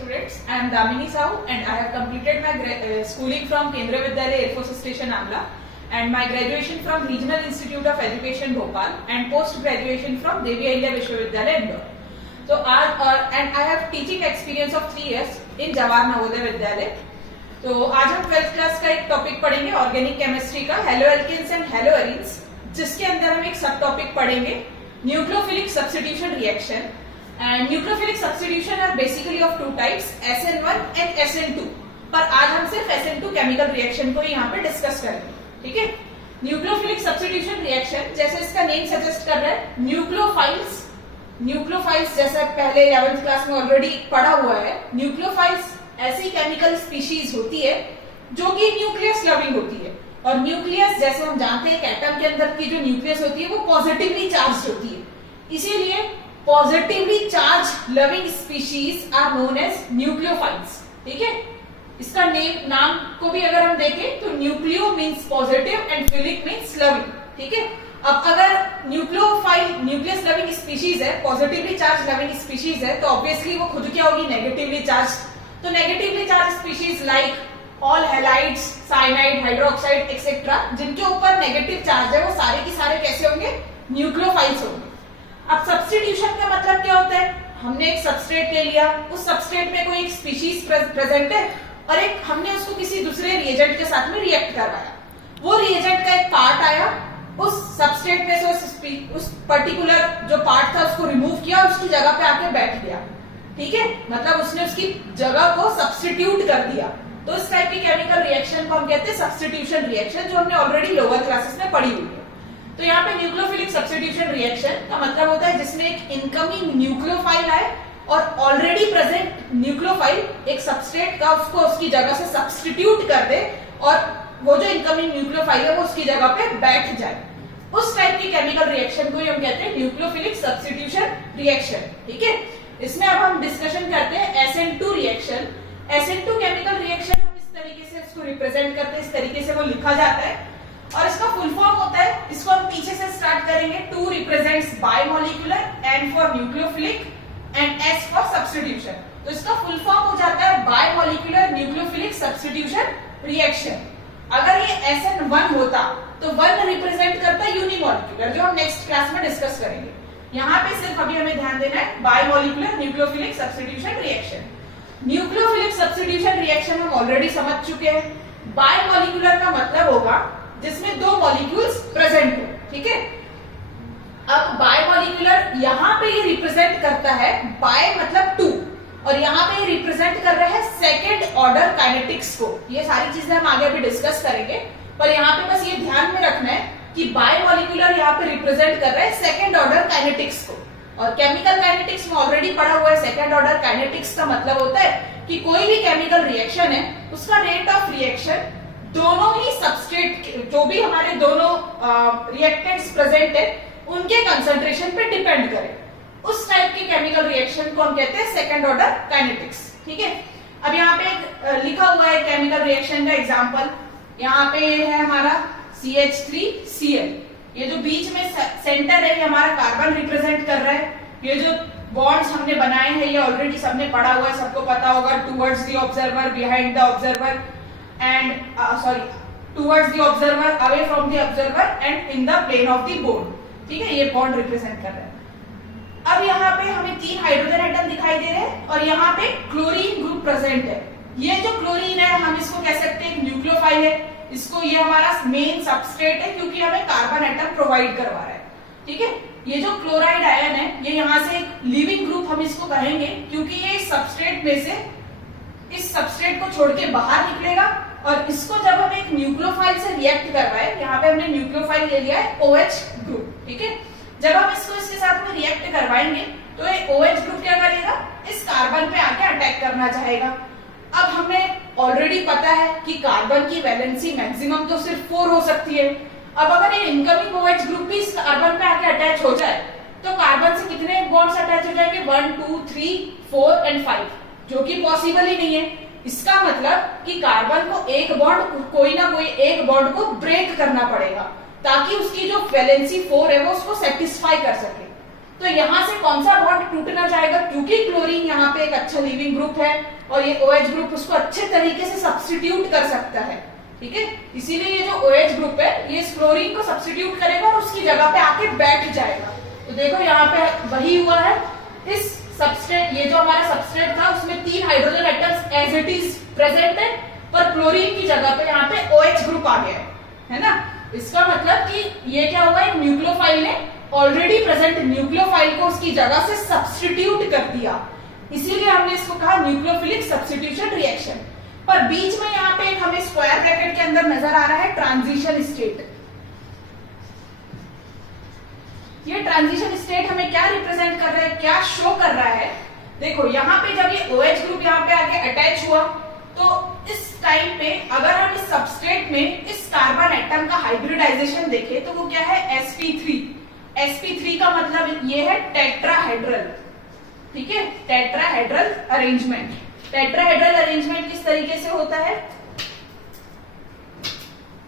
students. I am Damini Sahu and I have completed my schooling from Kendriya Vidyalaya Air Force Station Amla and my graduation from Regional Institute of Education Bhopal and post graduation from Devi Ahilya Vishwavidyalaya Indore. So and I have teaching experience of 3 years in Jawahar Navodaya Vidyalaya. तो आज हम 12th class का एक topic पढ़ेंगे organic chemistry का haloalkanes and haloarenes, जिसके अंदर हम एक सब टॉपिक पढ़ेंगे nucleophilic substitution reaction. And nucleophilic substitution are basically of 2 types, SN1 and SN2. पर आज हम सिर्फ SN2 केमिकल रिएक्शन को यहाँ पे डिस्कस करेंगे. ठीक है, न्यूक्लियोफिलिक सब्स्टिट्यूशन रिएक्शन जैसे इसका नेम सजेस्ट कर रहा है, न्यूक्लियोफाइल्स जैसा पहले 11th क्लास में ऑलरेडी पढ़ा हुआ है. न्यूक्लियोफाइल्स ऐसी केमिकल स्पीशीज होती है जो कि न्यूक्लियस लविंग होती है. और न्यूक्लियस जैसे हम जानते हैं एटम के अंदर की जो न्यूक्लियस होती है वो पॉजिटिवली चार्ज होती है. इसीलिए positively charge loving species are known as nucleophiles. ठीक है, इसका नाम को भी अगर हम देखें तो nucleo means positive and philic means loving. ठीक है, अब अगर न्यूक्लियोफाइल न्यूक्लियस लविंग स्पीशीज है, पॉजिटिवली चार्ज लविंग स्पीशीज है, तो ऑब्वियसली वो खुद क्या होगी, नेगेटिवली चार्ज. तो negatively charge species like all halides, cyanide, hydroxide etcetera, जिनके ऊपर नेगेटिव चार्ज है वो सारे के सारे कैसे होंगे, न्यूक्लियोफाइल्स होंगे. अब सब्स्टिट्यूशन का मतलब क्या होता है, हमने एक सबस्ट्रेट ले लिया, उस सबस्ट्रेट में कोई एक स्पीशीज प्रेजेंट है और एक हमने उसको किसी दूसरे रिएजेंट के साथ में रिएक्ट करवाया. वो रिएजेंट का एक पार्ट आया, उस सबस्ट्रेट में से उस पर्टिकुलर जो पार्ट था उसको रिमूव किया और उसकी जगह पे आके बैठ गया. ठीक है, मतलब उसने उसकी जगह को सब्स्टिट्यूट कर दिया. तो इस टाइप की केमिकल रिएक्शन को हम कहते हैं सब्स्टिट्यूशन रिएक्शन, जो हमने ऑलरेडी लोअर क्लासेस में पढ़ी हुई है. तो यहाँ पे न्यूक्लियोफिलिक सब्स्टिट्यूशन रिएक्शन का मतलब होता है जिसमें एक इनकमिंग न्यूक्लियोफाइल आए और ऑलरेडी प्रेजेंट न्यूक्लियोफाइल एक सबस्ट्रेट का उसको उसकी जगह से सब्स्टिट्यूट कर दे और वो जो इनकमिंग न्यूक्लियोफाइल है वो उसकी जगह पे बैठ जाए. उस टाइप की केमिकल रिएक्शन को हम कहते हैं न्यूक्लियोफिलिक सब्स्टिट्यूशन रिएक्शन. ठीक है, इसमें अब हम डिस्कशन करते हैं SN2 reaction. SN2 chemical reaction हम इस तरीके से इसको रिप्रेजेंट करते हैं, इस तरीके से वो लिखा जाता है और इसका फुल फॉर्म होता है, इसको हम पीछे से स्टार्ट करेंगे. 2 represents bimolecular, N for nucleophilic and S for substitution. तो इसका फुल फॉर्म हो जाता है बायमोलिकुलर न्यूक्लियोफिलिक सब्स्टिट्यूशन रिएक्शन. अगर ये SN1 होता तो 1 रिप्रेजेंट करता है यूनिमोलिकुलर, जो हम नेक्स्ट क्लास में डिस्कस करेंगे. यहाँ पे सिर्फ अभी हमें ध्यान देना है bimolecular nucleophilic substitution reaction. Nucleophilic substitution reaction हम ऑलरेडी समझ चुके हैं. बायमोलिकुलर का मतलब होगा जिसमें 2 मॉलिक्यूल्स प्रेजेंट हो. ठीक है, अब बायमोलिकुलर यहाँ पे ये रिप्रेजेंट करता है, बाय मतलब 2, और यहाँ पे ये रिप्रेजेंट कर रहा है सेकेंड ऑर्डर काइनेटिक्स को. ये सारी चीजें हम आगे भी डिस्कस करेंगे, पर यहाँ पे बस ये ध्यान में रखना है कि बायमोलिकुलर यहाँ पे रिप्रेजेंट कर रहा है सेकेंड ऑर्डर काइनेटिक्स को. और केमिकल काइनेटिक्स में ऑलरेडी पढ़ा हुआ है, सेकेंड ऑर्डर काइनेटिक्स का मतलब होता है कि कोई भी केमिकल रिएक्शन है उसका रेट ऑफ रिएक्शन दोनों ही सबस्ट्रेट, जो भी हमारे दोनों रिएक्टेंट्स प्रेजेंट है, उनके कंसंट्रेशन पे डिपेंड करे. उस टाइप के केमिकल रिएक्शन को हम कहते हैं सेकेंड ऑर्डर काइनेटिक्स. ठीक है, अब यहाँ पे लिखा हुआ है केमिकल रिएक्शन का एग्जाम्पल. यहाँ पे है हमारा CH3Cl. ये जो बीच में सेंटर है ये हमारा कार्बन रिप्रेजेंट कर रहा है. ये जो बॉन्ड्स हमने बनाए हैं ये ऑलरेडी सबने पढ़ा हुआ है, सबको पता होगा. Towards the observer, behind the observer and towards the observer, away from the observer and in the plane of the board. ठीक है, ये बॉन्ड रिप्रेजेंट कर रहा है. अब यहाँ पे हमें 3 हाइड्रोजन एटम दिखाई दे रहे हैं और यहाँ पे क्लोरीन ग्रुप प्रेजेंट है. ये जो क्लोरीन है हम इसको कह सकते हैं न्यूक्लियोफाइल है. इसको ये हमारा मेन सबस्ट्रेट है क्योंकि हमें कार्बन एटम प्रोवाइड करवा रहा है. ठीक है, ये जो क्लोराइड आयन है ये यहाँ से एक लिविंग ग्रुप हम इसको कहेंगे क्योंकि ये इस सबस्ट्रेट में से इस सबस्ट्रेट को छोड़ के बाहर निकलेगा और इसको जब हम एक न्यूक्लियोफाइल से रिएक्ट करवाए, यहाँ पे हमने न्यूक्लियोफाइल ले लिया है OH ग्रुप. ठीक है, जब हम इसको इसके साथ में रिएक्ट करवाएंगे तो ये OH ग्रुप क्या करेगा, इस कार्बन पे आके अटैक करना चाहेगा. अब हमें ऑलरेडी पता है कि कार्बन की वैलेंसी मैक्सिमम तो सिर्फ 4 हो सकती है. अब अगर ये इनकमिंग OH ग्रुप भी इस कार्बन पे आके अटैच हो जाए तो कार्बन से कितने बॉन्ड्स अटैच हो जाएंगे, 1 2 3 4 एंड 5, जो कि पॉसिबल ही नहीं है. इसका मतलब कि कार्बन को एक बॉन्ड, कोई ना कोई एक बॉन्ड को ब्रेक करना पड़ेगा ताकि उसकी जो वैलेंसी 4 है वो उसको सेटिस्फाई कर सके. तो यहाँ से कौन सा बॉन्ड टूटना चाहेगा, क्योंकि क्लोरीन यहाँ पे एक अच्छा लिविंग ग्रुप है और ये OH ग्रुप उसको अच्छे तरीके से सब्स्टिट्यूट कर सकता है, ठीक है। इसीलिए ये जो OH ग्रुप है ये इस क्लोरीन को सब्स्टिट्यूट करेगा और उसकी जगह पे आके बैठ जाएगा। तो देखो यहाँ पे वही हुआ है, इस सबस्ट्रेट, ये जो हमारा सबस्ट्रेट था उसमें 3 hydrogen atoms as it is present है, पर क्लोरीन की जगह पे यहाँ पे OH ग्रुप आ गया है ना। इसका मतलब कि ये क्या हुआ, एक न्यूक्लियोफाइल ने ऑलरेडी प्रेजेंट न्यूक्लियोफाइल को उसकी जगह से सब्स्टिट्यूट कर दिया, इसीलिए हमने इसको कहा न्यूक्लियोफिलिक सब्स्टिट्यूशन रिएक्शन। पर बीच में यहाँ पे एक हमें स्क्वायर ब्रैकेट के अंदर नजर आ रहा है ट्रांजिशन स्टेट। ये ट्रांजिशन स्टेट हमें क्या रिप्रेजेंट कर रहा है, क्या शो कर रहा है, देखो यहाँ पे जब ये OH ग्रुप यहाँ पे आके अटैच हुआ तो इस टाइम पे अगर हम इस सबस्ट्रेट में इस कार्बन एटम का हाइब्रिडाइजेशन देखें तो वो क्या है, sp3। sp3 का मतलब ये है टेट्राहेड्रल, ठीक है, टेट्राहेड्रल अरेंजमेंट। टेट्राहेड्रल अरेंजमेंट किस तरीके से होता है,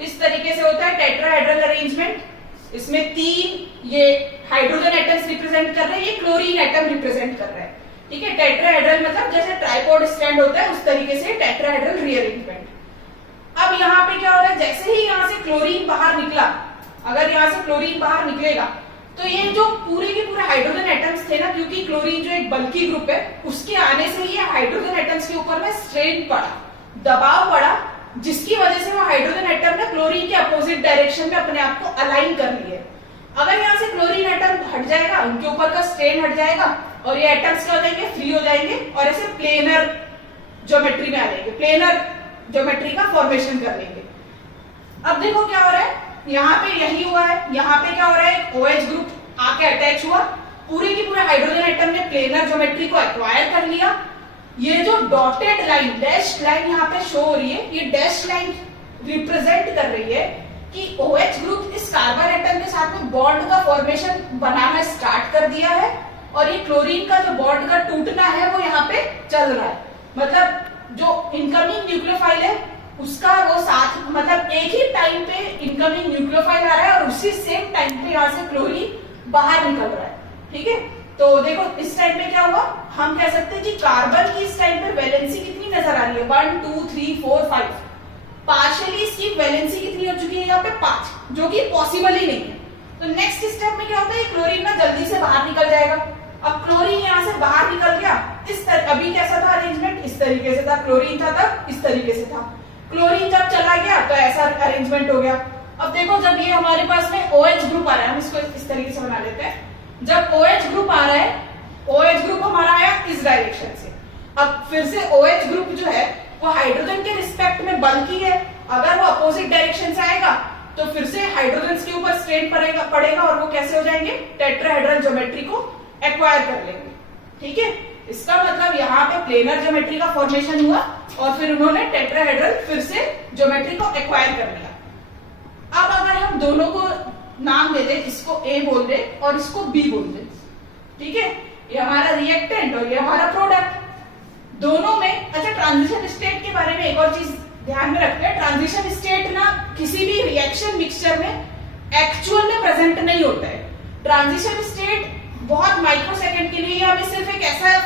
इस तरीके से होता है टेट्राहेड्रल अरेंजमेंट। इसमें 3 ये हाइड्रोजन एटम्स रिप्रेजेंट कर रहे हैं, ये क्लोरीन एटम रिप्रेजेंट कर रहा है, ठीक है। टेट्राहेड्रल मतलब जैसे ट्राइपॉड स्टैंड होता है उस तरीके से टेट्राहेड्रल रीअरेंजमेंट। अब यहाँ पे क्या हो रहा है, जैसे ही यहाँ से क्लोरीन बाहर निकला, अगर यहाँ से क्लोरीन बाहर निकलेगा तो ये जो पूरे के पूरे हाइड्रोजन एटम्स थे ना, क्योंकि क्लोरीन जो एक बल्की ग्रुप है उसके आने से ये हाइड्रोजन एटम्स के ऊपर में स्ट्रेन पड़ा, दबाव पड़ा, जिसकी वजह से वो हाइड्रोजन एटम ने क्लोरीन के अपोजिट डायरेक्शन में अपने आप को अलाइन कर लिए। अगर यहाँ से क्लोरीन एटम हट जाएगा, उनके ऊपर का स्ट्रेन हट जाएगा और ये एटम्स क्या हो जाएंगे, फ्री हो जाएंगे और ऐसे प्लेनर ज्योमेट्री में आ जाएंगे, प्लेनर ज्योमेट्री का फॉर्मेशन कर लेंगे। अब देखो क्या हो रहा है, यहाँ पे यही हुआ है, यहाँ पे क्या हो रहा है, OH ग्रुप आके अटैच हुआ, पूरे की पूरे हाइड्रोजन एटम ने प्लेनर ज्योमेट्री को एक्वायर कर लिया। ये जो डॉटेड लाइन, डैश लाइन यहाँ पे शो हो रही है, ये डैश लाइन रिप्रेजेंट कर रही है कि OH ग्रुप इस कार्बन एटम के साथ में बॉन्ड का फॉर्मेशन बनाना स्टार्ट कर दिया है और ये क्लोरीन का जो बॉन्ड का टूटना है वो यहाँ पे चल रहा है। मतलब जो इनकमिंग न्यूक्लियोफाइल है उसका वो साथ, मतलब एक ही टाइम पे इनकमिंग न्यूक्लियोफाइल आ रहा है और उसी सेम टाइम पे यहाँ से क्लोरीन बाहर निकल रहा है, ठीक है। तो देखो इस टाइम पे क्या हुआ, हम कह सकते हैं कि कार्बन की इस टाइम पे वैलेंसी कितनी नजर आ रही है, 1 2 3 4 5, पार्शियली इसकी वैलेंसी कितनी हो चुकी है यहाँ पे 5, जो कि पॉसिबल ही नहीं है। तो नेक्स्ट स्टेप में क्या होता है, क्लोरीन ना जल्दी से बाहर निकल जाएगा। अब क्लोरीन यहाँ से बाहर निकल गया, इस तरह अभी कैसा था अरेंजमेंट, इस तरीके से था, क्लोरीन था तब इस तरीके से था, क्लोरीन जब चला गया तो ऐसा अरेंजमेंट हो गया। अब देखो जब ये हमारे पास में OH ग्रुप आ रहा है, हम इसको इस तरीके से बना लेते हैं, जब OH ग्रुप आ रहा है, OH ग्रुप हमारा आया इस डायरेक्शन से, अब फिर से OH ग्रुप जो है वो हाइड्रोजन के रिस्पेक्ट में बल्की है, अगर वो अपोजिट डायरेक्शन से आएगा तो फिर से हाइड्रोजन के ऊपर स्ट्रेन पड़ेगा और वो कैसे हो जाएंगे, टेट्राहेड्रल ज्योमेट्री को एक्वायर कर लेंगे, ठीक है। इसका मतलब यहाँ पे प्लेनर ज्योमेट्री का फॉर्मेशन हुआ और फिर उन्होंने टेट्राहेड्रल फिर से ज्योमेट्री को एक्वायर कर लिया। अब अगर हम दोनों को नाम दे दें, इसको A बोल दे और इसको B बोल दे, ठीक है, ये हमारा रिएक्टेंट और ये हमारा प्रोडक्ट, दोनों में। अच्छा, ट्रांजिशन स्टेट के बारे में एक और चीज ध्यान में रखते हैं, ट्रांजिशन स्टेट ना किसी भी रिएक्शन मिक्सचर में एक्चुअल में प्रेजेंट नहीं होता है। ट्रांजिशन स्टेट बहुत माइक्रोसेकंड के लिए हमें सिर्फ एक ऐसा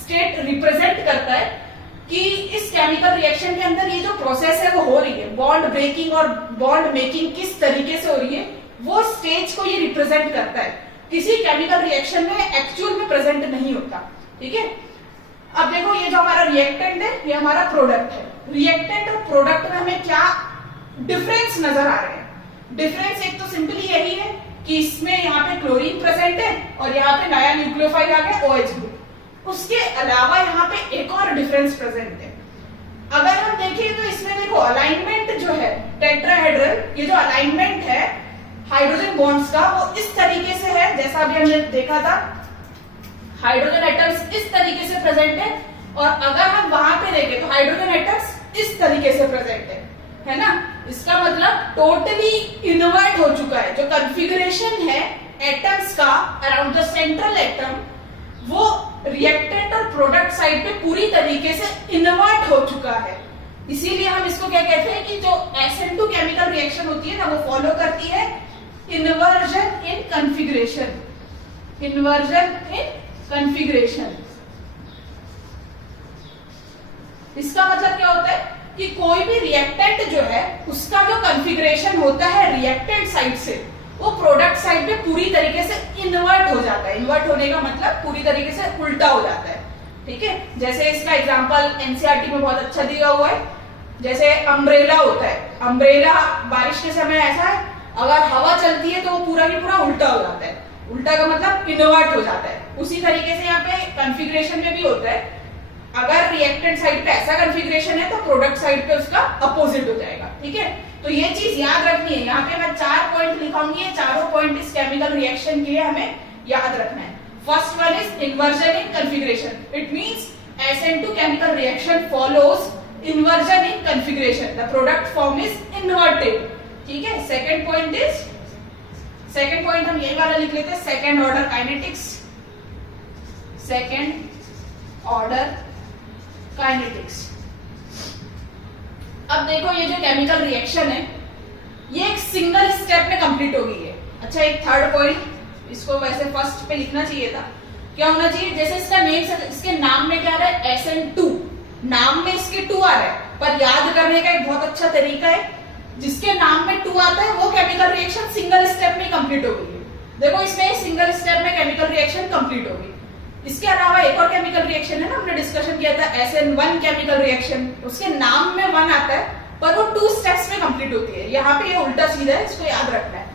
स्टेट रिप्रेजेंट करता है कि इस केमिकल रिएक्शन के अंदर ये जो प्रोसेस है वो हो रही है, बॉन्ड ब्रेकिंग और बॉन्ड मेकिंग किस तरीके से हो रही है, वो स्टेज को ये रिप्रेजेंट करता है, किसी केमिकल रिएक्शन में एक्चुअल में प्रेजेंट नहीं होता, ठीक है। अब देखो ये जो हमारा रिएक्टेंट है ये हमारा प्रोडक्ट है, रिएक्टेंट और प्रोडक्ट में हमें क्या डिफरेंस नजर आ रहे हैं। डिफरेंस एक तो सिंपली यही है कि इसमें यहाँ पे क्लोरीन प्रेजेंट है और यहाँ पे नया न्यूक्लियोफाइल आ गया OH ग्रुप। उसके अलावा यहाँ पे एक और डिफरेंस प्रेजेंट है, अगर हम देखें तो इसमें देखो अलाइनमेंट जो है टेट्राहेड्रल, ये जो अलाइनमेंट है हाइड्रोजन बॉन्ड्स का वो इस तरीके से है, जैसा अभी हमने देखा था हाइड्रोजन एटम्स इस तरीके से प्रेजेंट है, और अगर हम वहां पे देखें तो हाइड्रोजन एटम्स इस तरीके से प्रेजेंट है ना। इसका मतलब टोटली इनवर्ट हो चुका है, जो कॉन्फ़िगरेशन है एटम्स का अराउंड द सेंट्रल एटम, वो रिएक्टेंट और प्रोडक्ट साइड पे पूरी तरीके से इनवर्ट हो चुका है। इसीलिए हम इसको क्या कहते हैं कि जो SN2 केमिकल रिएक्शन होती है ना वो फॉलो करती है inversion in configuration, inversion in configuration. इसका मतलब क्या होता है कि कोई भी रिएक्टेंट जो है उसका जो कॉन्फ़िगरेशन होता है रिएक्टेंट साइड से, वो प्रोडक्ट साइड पे पूरी तरीके से इन्वर्ट हो जाता है। इन्वर्ट होने का मतलब पूरी तरीके से उल्टा हो जाता है, ठीक है। जैसे इसका एग्जांपल एनसीईआरटी में बहुत अच्छा दिया हुआ है, जैसे अम्ब्रेला होता है। अम्ब्रेला बारिश के समय ऐसा है, अगर हवा चलती है तो वो पूरा की पूरा उल्टा हो जाता है। उल्टा का मतलब इन्वर्ट हो जाता है। उसी तरीके से यहाँ पे कॉन्फ़िगरेशन में भी होता है, अगर रिएक्टेंट साइड पे ऐसा कॉन्फ़िगरेशन है तो प्रोडक्ट साइड पे उसका अपोजिट हो जाएगा, ठीक है। तो ये चीज याद रखनी है। यहाँ पे मैं 4 पॉइंट लिखाऊंगी, चारों पॉइंट इस केमिकल रिएक्शन के लिए हमें याद रखना है। First one is inversion in configuration. It means SN2 chemical reaction follows inversion in configuration. The product form is inverted, ठीक है। सेकंड पॉइंट हम यही वाला लिख लेते हैं, second order kinetics. Second order kinetics. अब देखो ये जो केमिकल रिएक्शन है ये एक सिंगल स्टेप में कंप्लीट हो गई है। अच्छा, एक थर्ड पॉइंट, इसको वैसे फर्स्ट पे लिखना चाहिए था, क्या होना चाहिए, जैसे इसका नेम, इसके नाम में क्या आ रहा है SN2, नाम में इसके 2 आ रहा है, पर याद करने का एक बहुत अच्छा तरीका है, जिसके नाम में 2 आता है वो केमिकल रिएक्शन सिंगल स्टेप में कंप्लीट हो गई है। देखो इसमें सिंगल स्टेप में केमिकल रिएक्शन कंप्लीट हो गई। इसके अलावा एक और केमिकल रिएक्शन है ना, हमने डिस्कशन किया था SN1 केमिकल रिएक्शन, उसके नाम में 1 आता है पर वो 2 स्टेप्स में कंप्लीट होती है। यहाँ पे ये उल्टा सीधा है, इसको याद रखना है।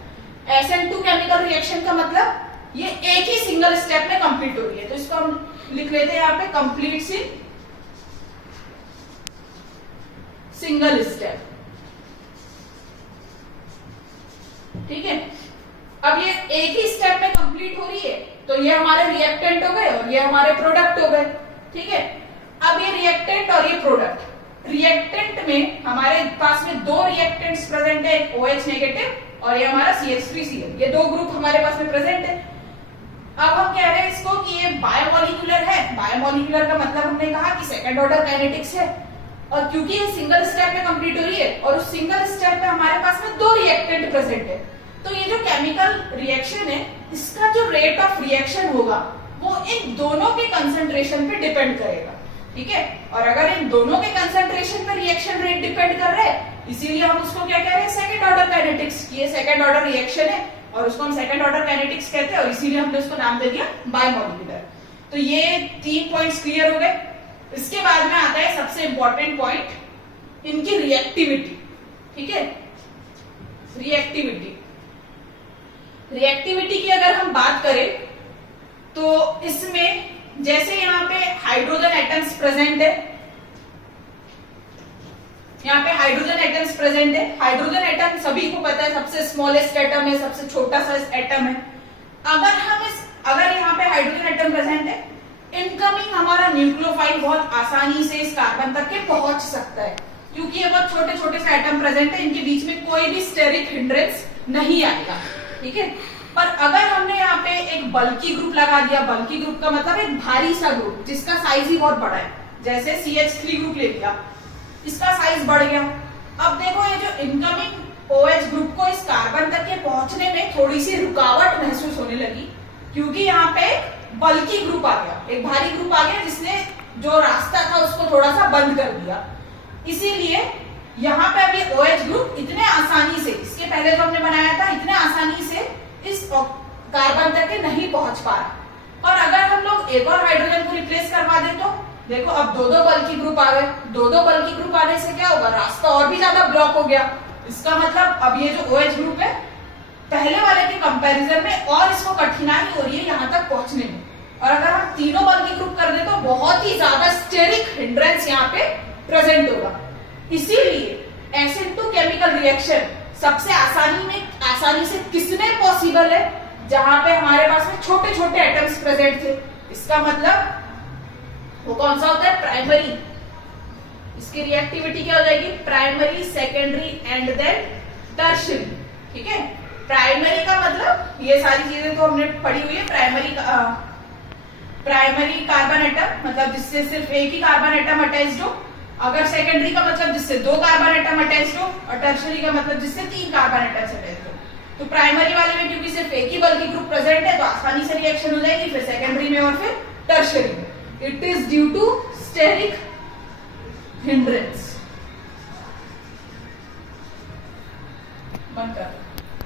SN2 केमिकल रिएक्शन का मतलब ये एक ही सिंगल स्टेप में कंप्लीट हो रही है, तो इसको हम लिख लेते हैं यहाँ पे कंप्लीट्स इन सिंगल स्टेप, ठीक है। अब ये एक ही स्टेप में कंप्लीट हो रही है, तो ये हमारे रिएक्टेंट हो गए और ये हमारे प्रोडक्ट हो गए, ठीक है। अब ये रिएक्टेंट और ये प्रोडक्ट, रिएक्टेंट में हमारे पास में 2 रिएक्टेंट्स प्रेजेंट है, एक OH नेगेटिव और ये हमारा CH3Cl, ये 2 ग्रुप हमारे पास में प्रेजेंट है। अब हम कह रहे हैं इसको कि ये बायोमोलिकुलर है। बायोमोलिकुलर का मतलब हमने कहा कि सेकंड ऑर्डर काइनेटिक्स है, और क्योंकि ये सिंगल स्टेप में कंप्लीट हो रही है और उस सिंगल स्टेप में हमारे पास में 2 रिएक्टेंट प्रेजेंट है, तो ये जो केमिकल रिएक्शन है इसका जो रेट ऑफ रिएक्शन होगा वो इन दोनों के कंसंट्रेशन पे डिपेंड करेगा, ठीक है। और अगर इन दोनों के कंसंट्रेशन पे रिएक्शन रेट डिपेंड कर रहे हैं, इसीलिए हम उसको क्या कह रहे हैं, सेकंड ऑर्डर काइनेटिक्स। ये सेकंड ऑर्डर रिएक्शन है और उसको हम सेकंड ऑर्डर काइनेटिक्स कहते हैं, और इसीलिए हमने उसको नाम दे दिया बायोमोलिकुलर। तो ये 3 पॉइंट्स क्लियर हो गए। इसके बाद में आता है सबसे इंपॉर्टेंट पॉइंट, इनकी रिएक्टिविटी, ठीक है। रिएक्टिविटी की अगर हम बात करें तो इसमें जैसे यहाँ पे हाइड्रोजन एटम्स प्रेजेंट है, यहाँ पे हाइड्रोजन एटम्स प्रेजेंट है। हाइड्रोजन एटम सभी को पता है सबसे स्मॉलेस्ट एटम है, सबसे छोटा सा एटम है। अगर यहाँ पे हाइड्रोजन एटम प्रेजेंट है, इनकमिंग हमारा न्यूक्लियोफाइल बहुत आसानी से इस कार्बन तक के पहुंच सकता है, क्योंकि ये बहुत छोटे छोटे से एटम प्रेजेंट है, इनके बीच में कोई भी स्टेरिक हिंड्रेंस नहीं आएगा, ठीक है। पर अगर हमने यहाँ पे एक बल्की ग्रुप लगा दिया, बल्की ग्रुप का मतलब एक भारी सा ग्रुप जिसका साइज ही बहुत बड़ा है, जैसे CH3 ग्रुप ले लिया, इसका साइज बढ़ गया। अब देखो ये जो इनकमिंग OH ग्रुप को इस कार्बन तक के पहुंचने में थोड़ी सी रुकावट महसूस होने लगी, क्योंकि यहाँ पे बल्की ग्रुप आ गया, एक भारी ग्रुप आ गया जिसने जो रास्ता था उसको थोड़ा सा बंद कर दिया। इसीलिए यहाँ पे अभी OH ग्रुप इतने आसानी से, इसके पहले जो हमने बनाया था, इतने आसानी से इस कार्बन तक के नहीं पहुंच पा रहा। और अगर हम लोग एक और हाइड्रोजन को रिप्लेस करवा दें तो देखो अब 2 बल्की ग्रुप आ गए। 2 बल्की ग्रुप आने से क्या होगा, रास्ता और भी ज्यादा ब्लॉक हो गया। इसका मतलब अब ये जो OH ग्रुप है पहले वाले के कंपैरिजन में और इसको कठिनाई हो रही है यहाँ तक पहुंचने में। और अगर हम 3 बल्की ग्रुप कर दे तो बहुत ही ज्यादा स्टेरिक हिंड्रेंस यहाँ पे प्रेजेंट होगा। इसीलिए SN2 केमिकल रिएक्शन सबसे आसानी से किसमें पॉसिबल है, जहां पे हमारे पास में छोटे छोटे एटम्स प्रेजेंट थे। इसका मतलब वो कौन सा होता है, प्राइमरी। इसकी रिएक्टिविटी क्या हो जाएगी, primary, secondary and then tertiary, ठीक है। प्राइमरी का मतलब ये सारी चीजें तो हमने पढ़ी हुई है। प्राइमरी कार्बन एटम मतलब जिससे सिर्फ एक ही कार्बन एटम अटैच्ड हो, अगर सेकेंडरी का मतलब जिससे 2 कार्बन एटम अटैच्ड हो, और टर्शियरी का मतलब जिससे 3 कार्बन एटम्स अटैच्ड हो। तो प्राइमरी वाले में क्योंकि सिर्फ एक ही बल्कि ग्रुप प्रेजेंट है तो आसानी से रिएक्शन हो जाएगी, फिर सेकेंडरी में और फिर टर्शियरी में। It is due to steric hindrance. बंद कर।